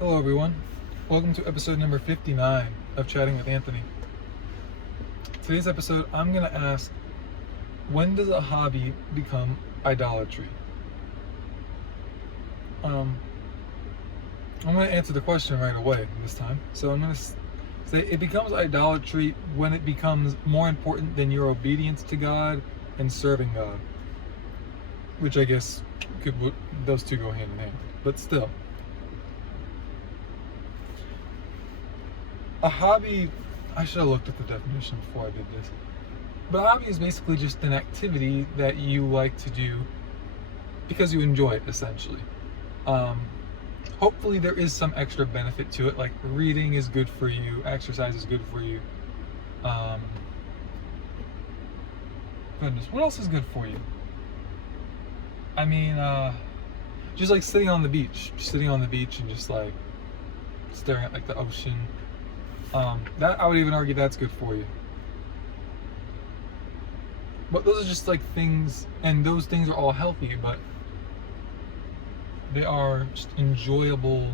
Hello, everyone. Welcome to episode number 59 of Chatting with Anthony. Today's episode, I'm going to ask, when does a hobby become idolatry? I'm going to answer the question right away this time. So I'm going to say it becomes idolatry when it becomes more important than your obedience to God and serving God. Which I guess those two go hand in hand. But still. A hobby, I should have looked at the definition before I did this. But a hobby is basically just an activity that you like to do because you enjoy it, essentially. Hopefully there is some extra benefit to it, like reading is good for you, exercise is good for you. Goodness, what else is good for you? I mean, just like sitting on the beach and just like staring at like the ocean. That I would even argue that's good for you. But those are just like things, and those things are all healthy, but they are just enjoyable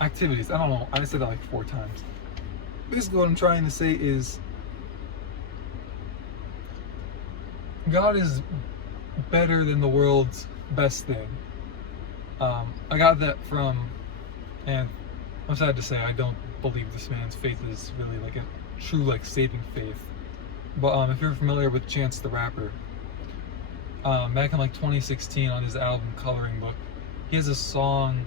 activities. I don't know, I said that like 4 times. Basically what I'm trying to say is God is better than the world's best thing. I got that from, and I'm sad to say I don't believe this man's faith is really like a true like saving faith. But if you're familiar with Chance the Rapper, back in like 2016 on his album Coloring Book, he has a song,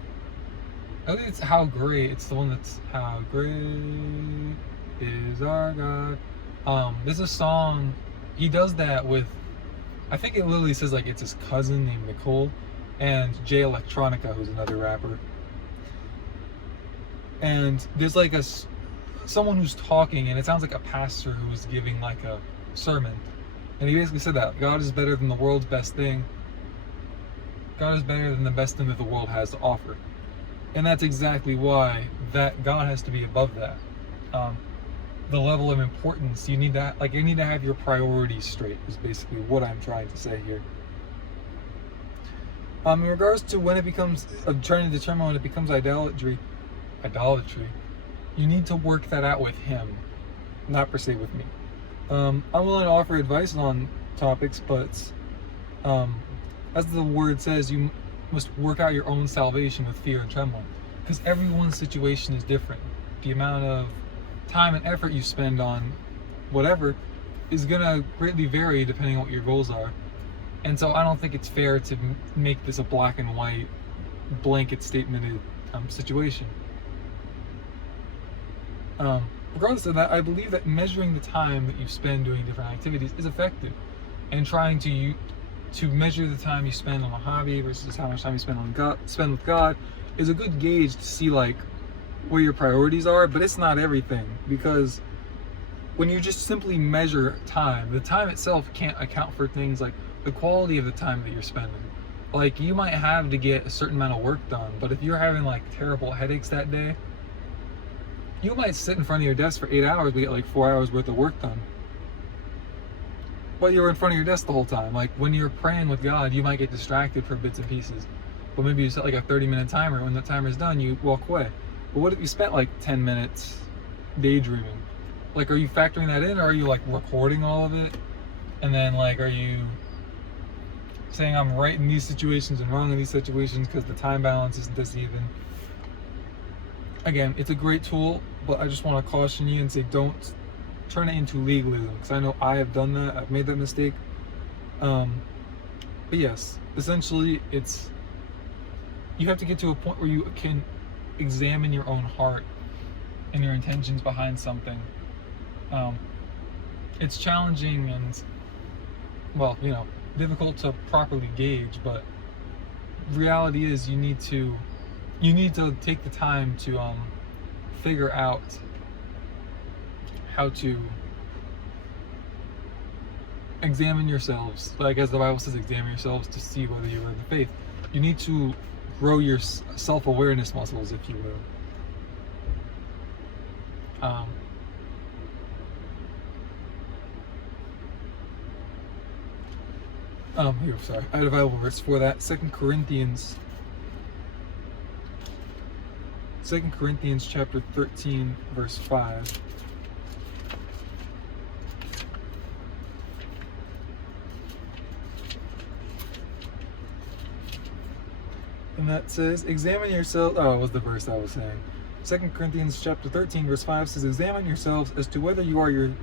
I think it's How Great, it's the one that's How Great is Our God. There's a song, he does that with, I think it literally says like it's his cousin named Nicole and Jay Electronica, who's another rapper. And there's like someone who's talking, and it sounds like a pastor who's giving like a sermon. And he basically said that God is better than the world's best thing. God is better than the best thing that the world has to offer. And that's exactly why that God has to be above that. The level of importance you need to have your priorities straight is basically what I'm trying to say here. In regards to when it becomes, trying to determine when it becomes idolatry, you need to work that out with him, not per se with me. I'm willing to offer advice on topics, but as the word says, you must work out your own salvation with fear and trembling, because everyone's situation is different. The amount of time and effort you spend on whatever is gonna greatly vary depending on what your goals are. And so I don't think it's fair to make this a black and white blanket statemented situation. Regardless of that, I believe that measuring the time that you spend doing different activities is effective, and trying to measure the time you spend on a hobby versus how much time you spend with God is a good gauge to see like where your priorities are. But it's not everything, because when you just simply measure time, the time itself can't account for things like the quality of the time that you're spending. Like, you might have to get a certain amount of work done, but if you're having like terrible headaches that day, you might sit in front of your desk for 8 hours but get like 4 hours worth of work done. But you're in front of your desk the whole time. Like, when you're praying with God, you might get distracted for bits and pieces. But maybe you set like a 30-minute timer. When the timer's done, you walk away. But what if you spent like 10 minutes daydreaming? Like, are you factoring that in, or are you like recording all of it? And then like, are you saying I'm right in these situations and wrong in these situations because the time balance isn't this even? Again, it's a great tool, but I just want to caution you and say don't turn it into legalism, because I know I have done that. I've made that mistake. But yes, essentially you have to get to a point where you can examine your own heart and your intentions behind something. It's challenging and, well, difficult to properly gauge, but reality is you need to take the time to figure out how to examine yourselves. Like, as the Bible says, examine yourselves to see whether you are in the faith. You need to grow your self-awareness muscles, if you will. Here, sorry. I had a Bible verse for that. 2 Corinthians 2 Corinthians chapter 13, verse 5. And that says, examine yourselves. Oh, it was the verse I was saying. 2 Corinthians chapter 13, verse 5 says, examine yourselves as to whether you are in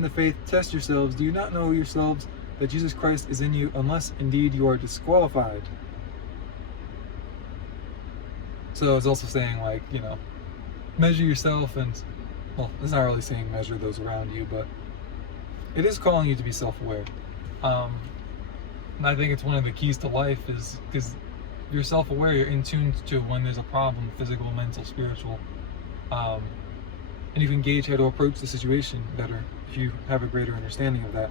the faith. Test yourselves. Do you not know yourselves that Jesus Christ is in you, unless indeed you are disqualified? So it's also saying, like, measure yourself, and, well, it's not really saying measure those around you, but it is calling you to be self-aware. And I think it's one of the keys to life, is because you're self-aware, you're in tune to when there's a problem, physical, mental, spiritual, and you can gauge how to approach the situation better if you have a greater understanding of that.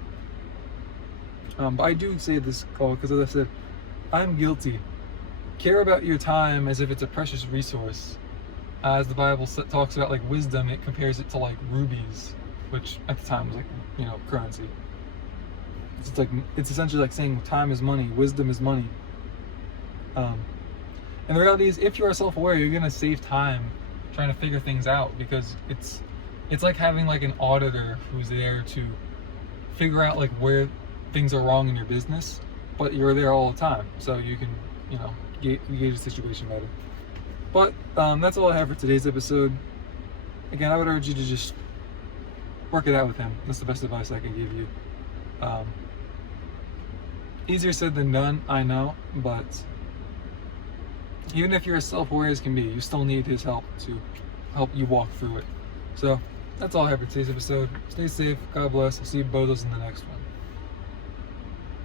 But I do say this call because, as I said, I'm guilty. Care about your time as if it's a precious resource. As the Bible talks about, like, wisdom, it compares it to, like, rubies, which at the time was, like, currency. It's essentially like saying time is money, wisdom is money. And the reality is, if you are self-aware, you're gonna save time trying to figure things out, because it's like having, like, an auditor who's there to figure out, like, where things are wrong in your business, but you're there all the time, so you can gauge the situation better. But that's all I have for today's episode. Again, I would urge you to just work it out with him. That's the best advice I can give you. Easier said than done, I know, but even if you're as self-aware as can be, you still need his help to help you walk through it. So that's all I have for today's episode. Stay safe, God bless. I'll see you both in the next one.